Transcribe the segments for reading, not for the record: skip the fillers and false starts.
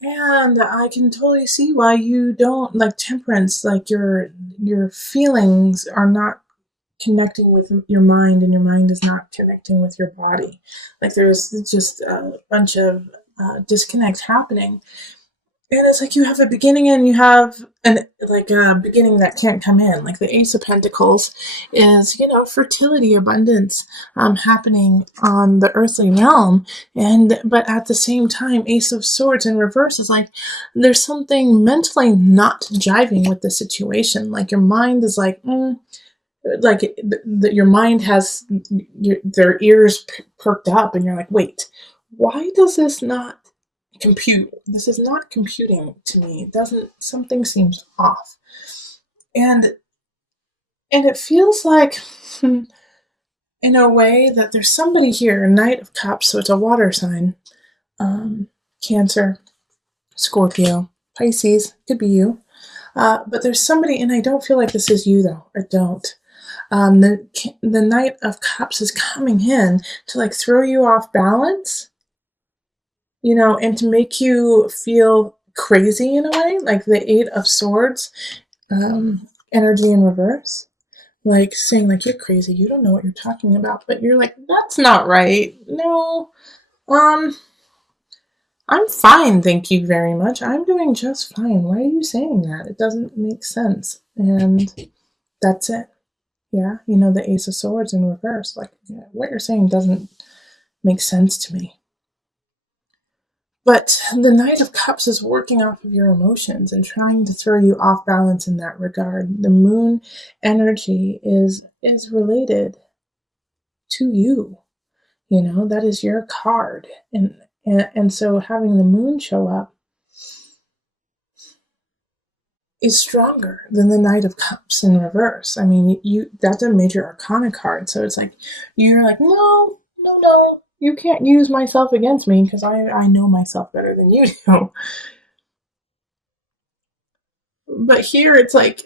And I can totally see why you don't like temperance, like your feelings are not connecting with your mind, and your mind is not connecting with your body. Like there's just a bunch of disconnect happening. And it's like you have a beginning and you have a beginning that can't come in. Like the Ace of Pentacles is, fertility, abundance, happening on the earthly realm. But at the same time, Ace of Swords in reverse is like there's something mentally not jiving with the situation. Like your mind is like, your mind has their ears perked up, and you're like, wait, why does this not compute? This is not computing to me. It doesn't, something seems off. And it feels like in a way that there's somebody here, Knight of Cups, so it's a water sign. Cancer, Scorpio, Pisces, could be you. But there's somebody, and I don't feel like this is you though. I don't. The Knight of Cups is coming in to like throw you off balance, and to make you feel crazy in a way, like the Eight of Swords, energy in reverse, like saying like, you're crazy, you don't know what you're talking about, but you're like, that's not right. No, I'm fine, thank you very much. I'm doing just fine. Why are you saying that? It doesn't make sense. And that's it. Yeah, the Ace of Swords in reverse. Like, what you're saying doesn't make sense to me. But the Knight of Cups is working off of your emotions and trying to throw you off balance in that regard. The moon energy is related to you. That is your card. And so having the moon show up is stronger than the Knight of Cups in reverse. I mean, that's a major arcana card. So it's like, you're like, no, no, no, you can't use myself against me because I know myself better than you do. But here it's like,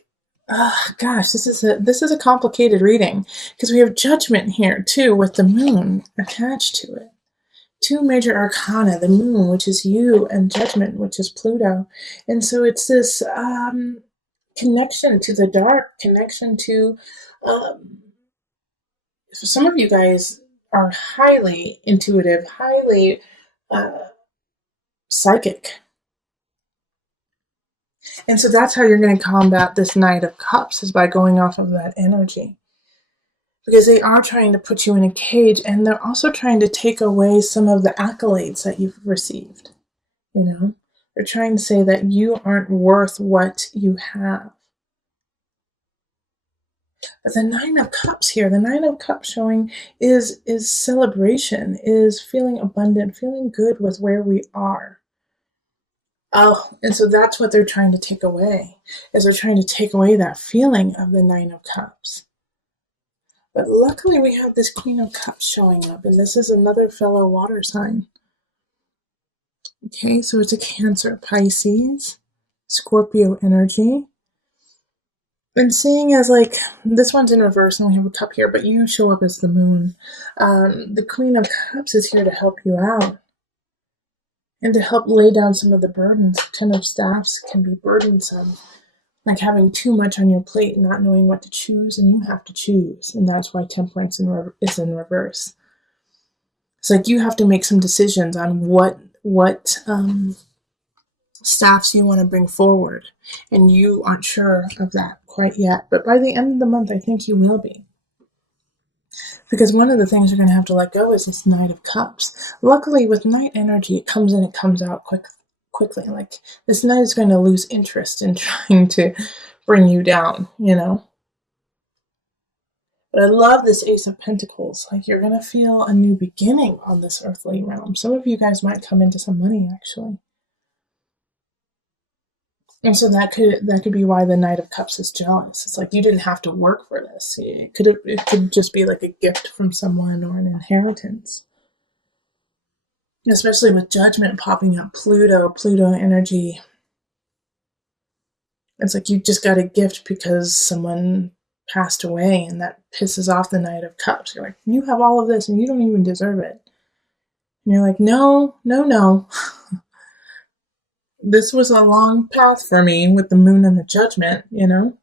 gosh, this is a complicated reading because we have Judgment here too with the moon attached to it. Two major arcana, the moon, which is you, and Judgment, which is Pluto. And so it's this connection to the dark, connection to some of you guys are highly intuitive, highly psychic. And so that's how you're going to combat this Knight of Cups, is by going off of that energy. Because they are trying to put you in a cage, and they're also trying to take away some of the accolades that you've received. They're trying to say that you aren't worth what you have. But the Nine of Cups here, the Nine of Cups showing is celebration, is feeling abundant, feeling good with where we are. Oh, and so that's what they're trying to take away, is they're trying to take away that feeling of the Nine of Cups. But luckily we have this Queen of Cups showing up, and this is another fellow water sign. Okay, so it's a Cancer, Pisces, Scorpio energy. And seeing as like, this one's in reverse and we have a cup here, but you show up as the moon. The Queen of Cups is here to help you out and to help lay down some of the burdens. Ten of Staffs can be burdensome, like having too much on your plate and not knowing what to choose, and you have to choose. And that's why Temperance is in reverse. It's like you have to make some decisions on what staffs you want to bring forward, and you aren't sure of that quite yet, but by the end of the month I think you will be, because one of the things you're going to have to let go is this Knight of Cups. Luckily with Knight energy, it comes in, it comes out quickly. Like this Knight is going to lose interest in trying to bring you down, But I love this Ace of Pentacles. Like you're going to feel a new beginning on this earthly realm. Some of you guys might come into some money actually. And so that could be why the Knight of Cups is jealous. It's like you didn't have to work for this. It could just be like a gift from someone or an inheritance. Especially with Judgment popping up, Pluto energy. It's like you just got a gift because someone passed away, and that pisses off the Knight of Cups. You're like, you have all of this and you don't even deserve it. And you're like, no, no, no. This was a long path for me with the moon and the judgment, you know?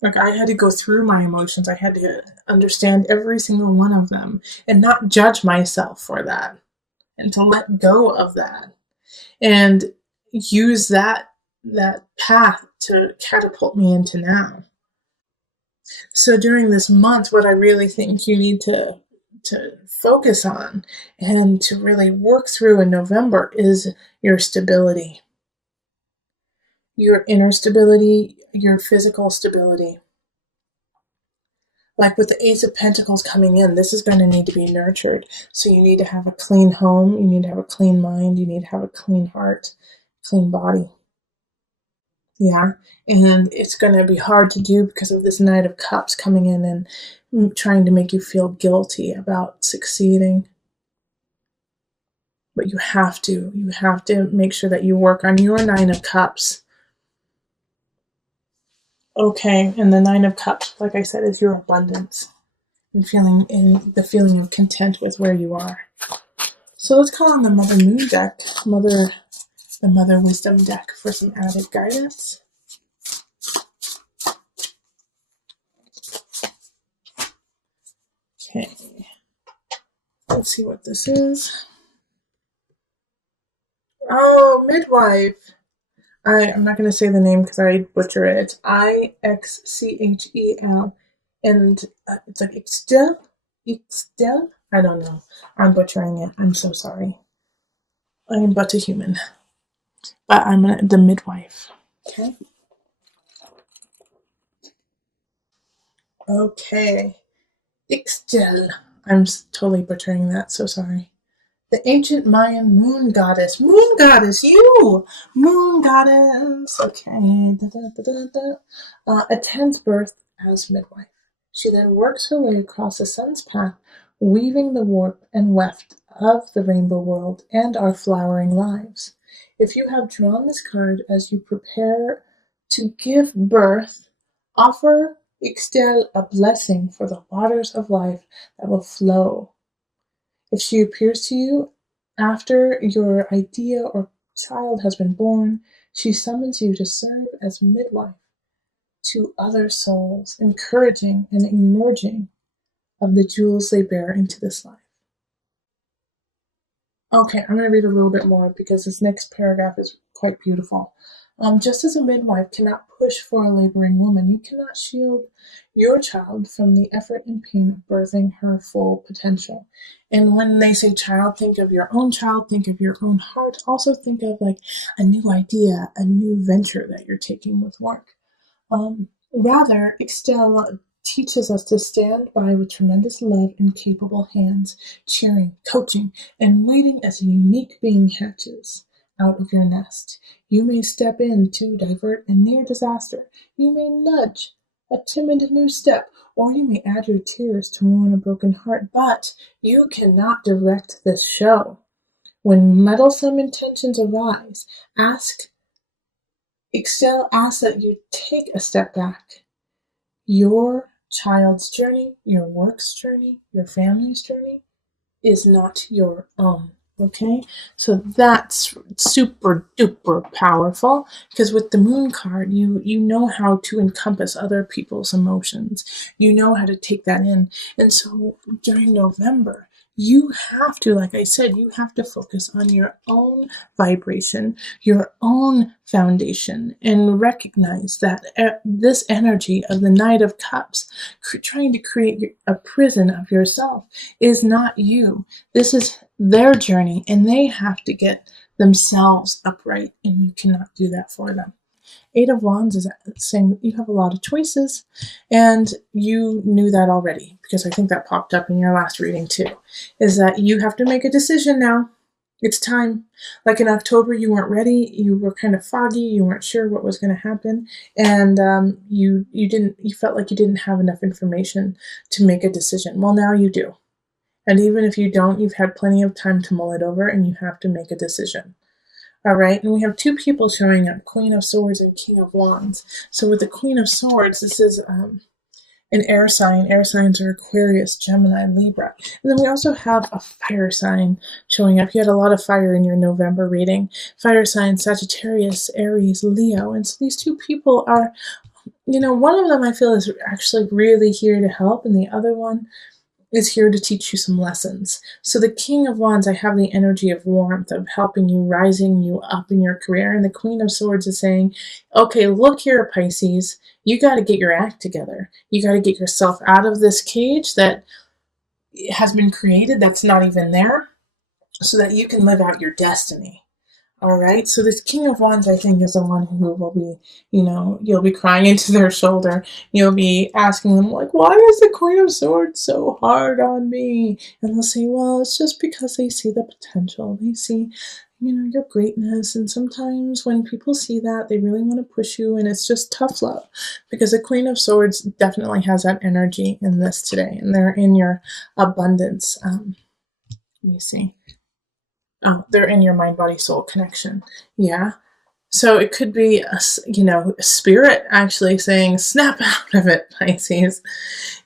Like, I had to go through my emotions. I had to understand every single one of them and not judge myself for that and to let go of that and use that path to catapult me into now. So during this month, what I really think you need to focus on and to really work through in November is your stability, your inner stability, your physical stability. Like with the Ace of Pentacles coming in, this is going to need to be nurtured. So you need to have a clean home, you need to have a clean mind, you need to have a clean heart, clean body. Yeah. And it's going to be hard to do because of this Knight of Cups coming in and trying to make you feel guilty about succeeding. But you have to make sure that you work on your Nine of Cups. Okay. And the Nine of Cups, like I said, is your abundance and the feeling of content with where you are. So let's call on the Mother Moon deck, the Mother Wisdom deck for some added guidance. Okay. Let's see what this is. Oh, Midwife. I'm not going to say the name because I butcher it. It's Ixchel. And it's like Ixchel? Ixchel? I don't know. I'm butchering it. I'm so sorry. I am but a human. But I'm the midwife. Okay? Okay. Ixchel. I'm totally butchering that. So sorry. The ancient Mayan moon goddess. Moon goddess, you! Moon goddess. Okay. Attends birth as midwife. She then works her way across the sun's path, weaving the warp and weft of the rainbow world and our flowering lives. If you have drawn this card as you prepare to give birth, offer Ixchel a blessing for the waters of life that will flow. If she appears to you after your idea or child has been born, she summons you to serve as midwife to other souls, encouraging and emerging of the jewels they bear into this life. Okay, I'm going to read a little bit more because this next paragraph is quite beautiful. Just as a midwife cannot push for a laboring woman, you cannot shield your child from the effort and pain of birthing her full potential. And when they say child, think of your own child, think of your own heart. Also think of like a new idea, a new venture that you're taking with work. Rather, Ixchel teaches us to stand by with tremendous love and capable hands, cheering, coaching, and waiting as a unique being hatches out of your nest. You may step in to divert a near disaster. You may nudge a timid new step, or you may add your tears to mourn a broken heart, but you cannot direct this show. When meddlesome intentions arise, Ixchel asks that you take a step back. Your child's journey, your work's journey, your family's journey is not your own. Okay, so that's super duper powerful because with the moon card, you know how to encompass other people's emotions. You know how to take that in, and so during November, you have to, like I said, you have to focus on your own vibration, your own foundation, and recognize that this energy of the Knight of Cups, trying to create a prison of yourself, is not you. This is their journey, and they have to get themselves upright, and you cannot do that for them. Eight of Wands is saying that you have a lot of choices, and you knew that already because I think that popped up in your last reading too, is that you have to make a decision now. It's time. Like in October, you weren't ready. You were kind of foggy. You weren't sure what was going to happen, and you felt like you didn't have enough information to make a decision. Well, now you do. And even if you don't, you've had plenty of time to mull it over, and you have to make a decision. All right, and we have two people showing up, Queen of Swords and King of Wands. So with the Queen of Swords, this is an air sign. Air signs are Aquarius, Gemini, Libra. And then we also have a fire sign showing up. You had a lot of fire in your November reading. Fire sign, Sagittarius, Aries, Leo. And so these two people are, one of them I feel is actually really here to help, and the other one is here to teach you some lessons. So the King of Wands, I have the energy of warmth, of helping you, rising you up in your career. And the Queen of Swords is saying, okay, look here, Pisces, you got to get your act together. You got to get yourself out of this cage that has been created that's not even there, so that you can live out your destiny. All right, so this King of Wands, I think, is the one who will be, you'll be crying into their shoulder. You'll be asking them, like, why is the Queen of Swords so hard on me? And they'll say, well, it's just because they see the potential. They see, your greatness. And sometimes when people see that, they really want to push you, and it's just tough love. Because the Queen of Swords definitely has that energy in this today, and they're in your abundance. Let me see. Oh, they're in your mind, body, soul connection. Yeah. So it could be a spirit actually saying, snap out of it, Pisces.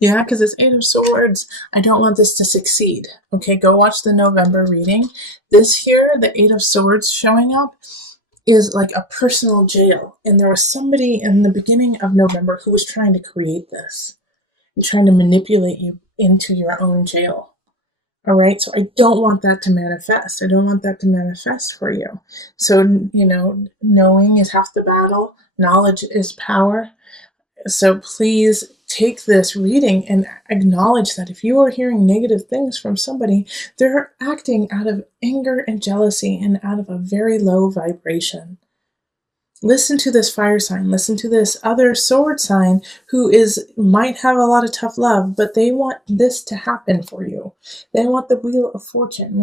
Yeah, because it's Eight of Swords. I don't want this to succeed. Okay, go watch the November reading. This here, the Eight of Swords showing up, is like a personal jail. And there was somebody in the beginning of November who was trying to create this and trying to manipulate you into your own jail. All right, so I don't want that to manifest. I don't want that to manifest for you. So, knowing is half the battle. Knowledge is power. So please take this reading and acknowledge that if you are hearing negative things from somebody, they're acting out of anger and jealousy and out of a very low vibration. Listen to this fire sign. Listen to this other sword sign who might have a lot of tough love, but they want this to happen for you. They want the wheel of fortune.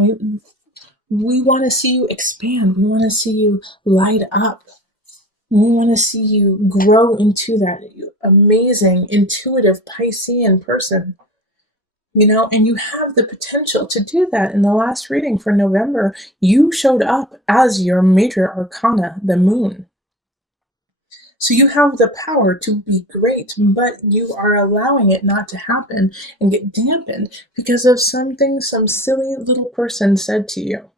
We want to see you expand. We want to see you light up. We want to see you grow into that amazing, intuitive Piscean person. And you have the potential to do that. In the last reading for November, you showed up as your major arcana, the moon. So you have the power to be great, but you are allowing it not to happen and get dampened because of something some silly little person said to you.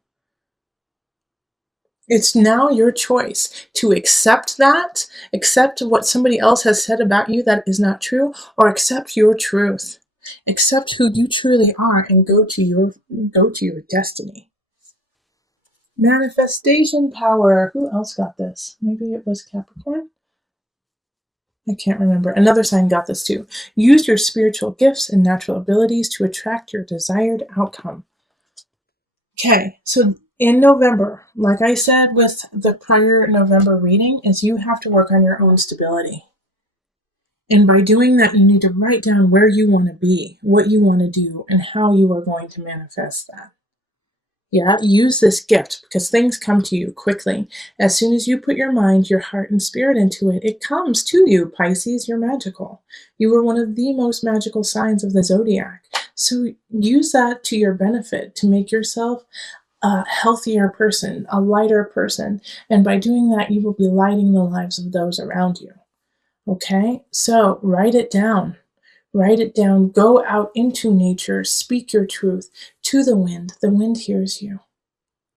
It's now your choice to accept that, accept what somebody else has said about you that is not true, or accept your truth. Accept who you truly are and go to your destiny. Manifestation power. Who else got this? Maybe it was Capricorn? I can't remember. Another sign got this too. Use your spiritual gifts and natural abilities to attract your desired outcome. Okay, so in November, like I said with the prior November reading, is you have to work on your own stability. And by doing that, you need to write down where you want to be, what you want to do, and how you are going to manifest that. Yeah, use this gift because things come to you quickly. As soon as you put your mind, your heart, and spirit into it, it comes to you, Pisces. You're magical. You are one of the most magical signs of the zodiac. So use that to your benefit to make yourself a healthier person, a lighter person. And by doing that, you will be lighting the lives of those around you. Okay? So write it down. Write it down. Go out into nature. Speak your truth to the wind. The wind hears you.